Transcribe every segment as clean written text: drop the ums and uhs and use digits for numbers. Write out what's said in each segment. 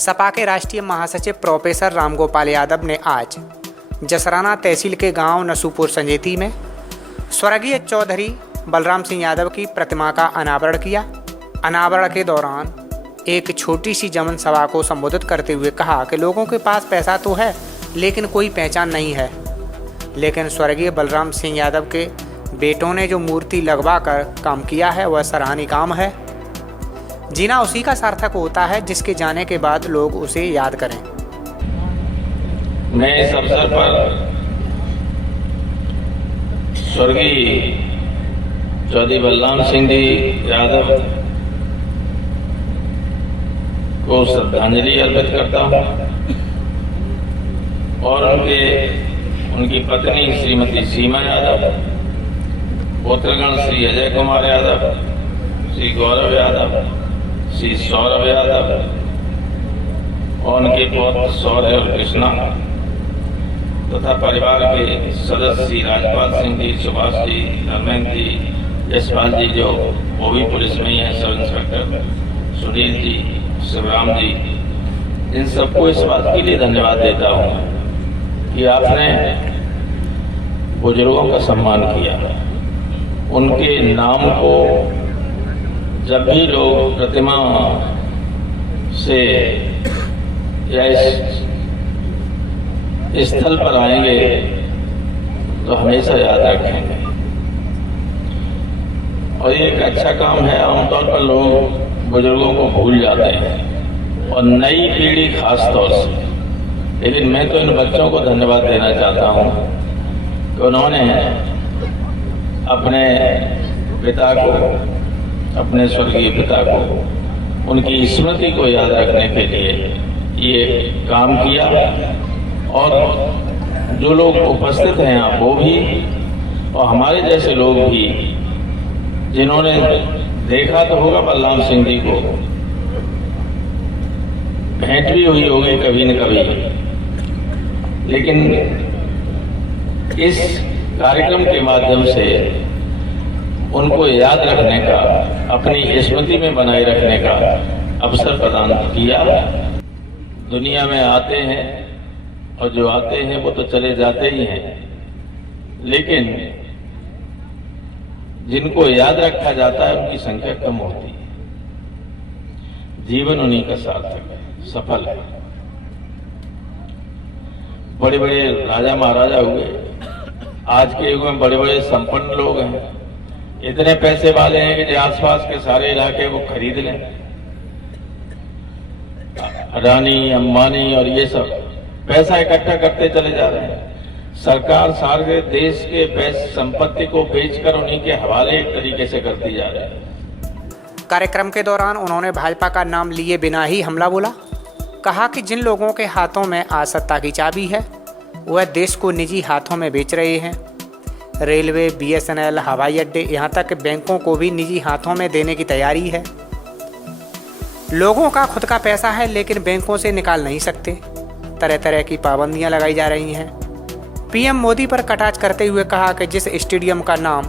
सपा के राष्ट्रीय महासचिव प्रोफेसर रामगोपाल यादव ने आज जसराना तहसील के गांव नसूपुर संजेती में स्वर्गीय चौधरी बलराम सिंह यादव की प्रतिमा का अनावरण किया। अनावरण के दौरान एक छोटी सी जमन सभा को संबोधित करते हुए कहा कि लोगों के पास पैसा तो है लेकिन कोई पहचान नहीं है, लेकिन स्वर्गीय बलराम सिंह यादव के बेटों ने जो मूर्ति लगवा कर काम किया है वह सराहनीय काम है। जीना उसी का सार्थक होता है जिसके जाने के बाद लोग उसे याद करें। मैं इस अवसर पर स्वर्गीय चौधरी बलराम सिंह जी यादव को श्रद्धांजलि अर्पित करता हूं और उनकी पत्नी श्रीमती सीमा यादव, पुत्रगण श्री अजय कुमार यादव, श्री गौरव यादव, श्री सौरभ यादव और उनके पौत्र सौर्य और कृष्णा तथा परिवार के सदस्य श्री राजपाल सिंह जी, सुभाष जी, धर्मेंद्र जी, यशपाल जी जो वो भी पुलिस में ही हैं, सब इंस्पेक्टर सुनील जी, शिवराम जी, इन सबको इस बात के लिए धन्यवाद देता हूँ कि आपने बुजुर्गों का सम्मान किया। उनके नाम को जब भी लोग प्रतिमा से या इस स्थल पर आएंगे तो हमेशा याद रखेंगे और ये एक अच्छा काम है। आमतौर पर लोग बुजुर्गों को भूल जाते हैं और नई पीढ़ी खास तौर से, लेकिन मैं तो इन बच्चों को धन्यवाद देना चाहता हूँ कि उन्होंने अपने पिता को, अपने स्वर्गीय पिता को, उनकी स्मृति को याद रखने के लिए ये काम किया और जो लोग उपस्थित हैं यहाँ वो भी और हमारे जैसे लोग भी जिन्होंने देखा तो होगा बलराम सिंह जी को, भेंट भी हुई होगी कभी न कभी, लेकिन इस कार्यक्रम के माध्यम से उनको याद रखने का, अपनी स्मृति में बनाए रखने का अवसर प्रदान किया। दुनिया में आते हैं और जो आते हैं वो तो चले जाते ही हैं, लेकिन जिनको याद रखा जाता है उनकी संख्या कम होती है। जीवन उन्हीं का सार्थक है, सफल है। बड़े बड़े राजा महाराजा हुए, आज के युग में बड़े बड़े संपन्न लोग हैं, इतने पैसे वाले हैं कि जो आसपास के सारे इलाके वो खरीद लें। अडानी, अंबानी और ये सब पैसा इकट्ठा करते चले जा रहे हैं। सरकार सारे देश के पैसे संपत्ति को बेचकर उन्हीं के हवाले एक तरीके से करती जा रही है। कार्यक्रम के दौरान उन्होंने भाजपा का नाम लिए बिना ही हमला बोला। कहा कि जिन लोगों के हाथों में आज सत्ता की चाबी है वह देश को निजी हाथों में बेच रहे हैं। रेलवे, BSNL, हवाई अड्डे, यहाँ तक बैंकों को भी निजी हाथों में देने की तैयारी है। लोगों का खुद का पैसा है लेकिन बैंकों से निकाल नहीं सकते। तरह तरह की पाबंदियां लगाई जा रही हैं। PM मोदी पर कटाक्ष करते हुए कहा कि जिस स्टेडियम का नाम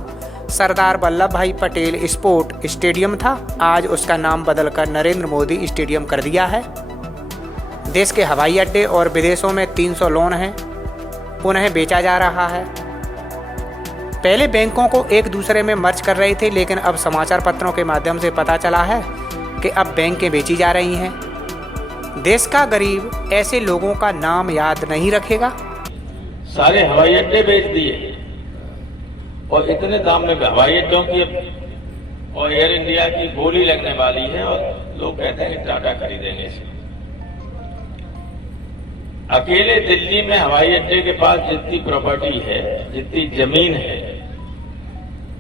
सरदार वल्लभ भाई पटेल स्पोर्ट स्टेडियम था, आज उसका नाम बदलकर नरेंद्र मोदी स्टेडियम कर दिया है। देश के हवाई अड्डे और विदेशों में 300 लोन हैं, उन्हें बेचा जा रहा है। पहले बैंकों को एक दूसरे में मर्ज कर रहे थे, लेकिन अब समाचार पत्रों के माध्यम से पता चला है कि अब बैंकें बेची जा रही हैं। देश का गरीब ऐसे लोगों का नाम याद नहीं रखेगा। सारे हवाई अड्डे बेच दिए और इतने दाम में हवाई अड्डों की और एयर इंडिया की बोली लगने वाली है और लोग कहते हैं कि टाटा खरीदेंगे इसे। अकेले दिल्ली में हवाई अड्डे के पास जितनी प्रॉपर्टी है, जितनी जमीन है,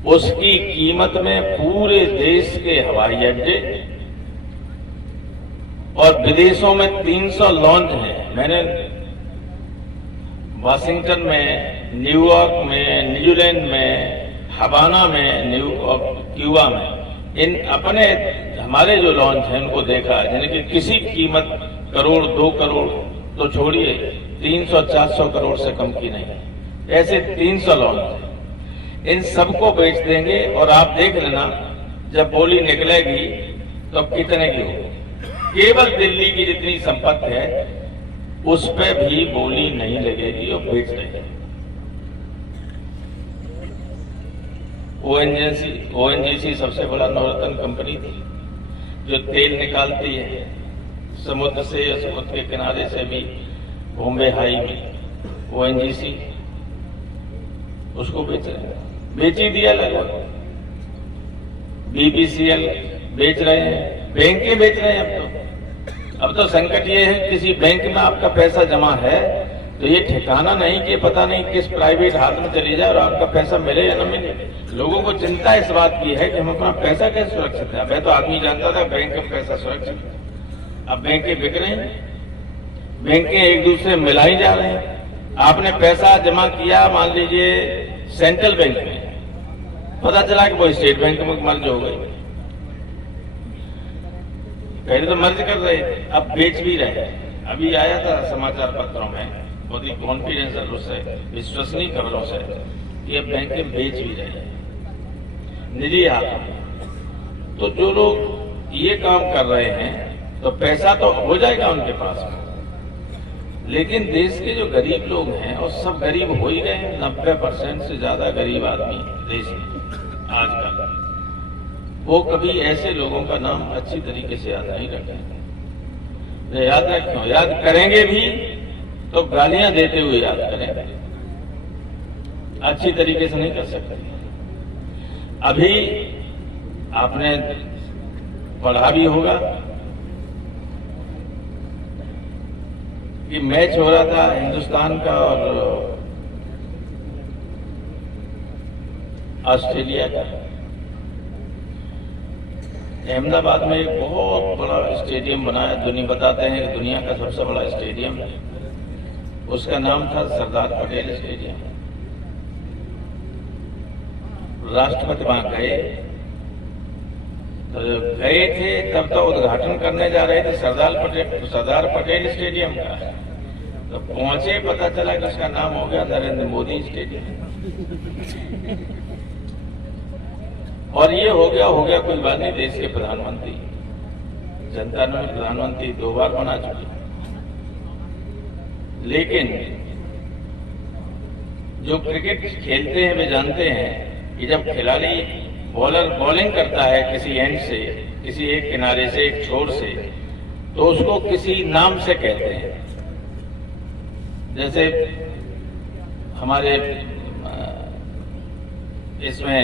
उसकी कीमत में पूरे देश के हवाई अड्डे और विदेशों में 300 लॉन्च हैं। मैंने वाशिंगटन में, न्यूयॉर्क में, न्यूजीलैंड में, हवाना में, क्यूबा में इन अपने हमारे जो लॉन्च हैं उनको देखा, जिनकी किसी कीमत करोड़, 2 करोड़ तो छोड़िए, 300-400 करोड़ से कम की नहीं। ऐसे 300 लॉन्च, इन सबको बेच देंगे और आप देख लेना जब बोली निकलेगी तो कितने की होगी। केवल दिल्ली की जितनी संपत्ति है उस पे भी बोली नहीं लगेगी और बेच रहे हैं। ओएनजीसी सबसे बड़ा नवरत्न कंपनी थी जो तेल निकालती है समुद्र से या समुद्र के किनारे से भी, बॉम्बे हाई में ओएनजीसी, उसको बेच रहे हैं, बेच ही दिया लगभग। बीपीसीएल बेच रहे हैं, बैंकें बेच रहे हैं। अब तो संकट ये है, किसी बैंक में आपका पैसा जमा है तो ये ठिकाना नहीं कि पता नहीं किस प्राइवेट हाथ में चली जाए और आपका पैसा मिले या न मिले। लोगों को चिंता इस बात की है कि हम अपना पैसा कैसे सुरक्षित है। मैं तो आदमी जानता था बैंक में पैसा सुरक्षित है, अब बैंकें बिक रही हैं, बैंकें एक दूसरे मिलाई जा रहे हैं। आपने पैसा जमा किया मान लीजिए सेंट्रल बैंक में, पता चला कि वो स्टेट बैंक में मर्ज हो गई। पहले तो मर्ज कर रहे थे, अब बेच भी रहे हैं। अभी आया था समाचार पत्रों में बहुत ही कॉन्फिडेंशियल उससे विश्वसनीय खबरों से ये बैंकें बेच भी रहे हैं निजी हाथों में। तो जो लोग ये काम कर रहे हैं तो पैसा तो हो जाएगा उनके पास में, लेकिन देश के जो गरीब लोग हैं और सब गरीब हो ही गए हैं। 90% से ज्यादा गरीब आदमी देश में आजकल, वो कभी ऐसे लोगों का नाम अच्छी तरीके से याद नहीं रखेंगे। याद रखें, याद करेंगे भी तो गालियां देते हुए याद करेंगे, अच्छी तरीके से नहीं कर सकते। अभी आपने पढ़ा भी होगा कि मैच हो रहा था हिंदुस्तान का और ऑस्ट्रेलिया का। अहमदाबाद में एक बहुत बड़ा स्टेडियम बना है, दुनिया बताते हैं कि दुनिया का सबसे बड़ा स्टेडियम है। उसका नाम था सरदार पटेल स्टेडियम। राष्ट्रपति वहां गए थे, तब तो उद्घाटन करने जा रहे थे सरदार पटेल स्टेडियम का। तो पहुंचे, पता चला कि उसका नाम हो गया नरेंद्र मोदी स्टेडियम। और ये हो गया कोई बात नहीं, देश के प्रधानमंत्री, जनता ने प्रधानमंत्री 2 बार बना चुके। लेकिन जो क्रिकेट खेलते हैं वे जानते हैं कि जब खिलाड़ी बॉलर बॉलिंग करता है किसी एंड से, किसी एक किनारे से, एक छोर से, तो उसको किसी नाम से कहते हैं। जैसे हमारे इसमें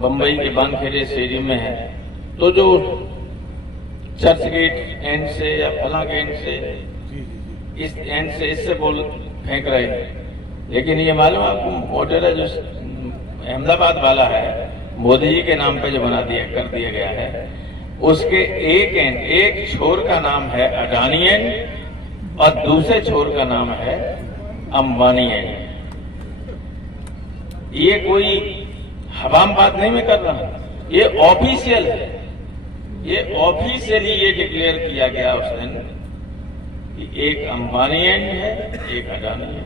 बंबई के वानखेड़े स्टेडियम में है, तो जो चर्च गेट एंड से या फला के एंड से, इस एंड से इससे बॉल फेंक रहे हैं। लेकिन ये मालूम आपको, मोटेरा जो अहमदाबाद वाला है, मोदी जी के नाम पे जो कर दिया गया है, उसके एक छोर का नाम है अडानी एंड और दूसरे छोर का नाम है अंबानी एंड। ये कोई हवाम बात नहीं मैं कर रहा, ये ऑफिशियल है, ये ऑफिशियली ये डिक्लेयर किया गया उस दिन कि एक अंबानी एंड है, एक अडानी है।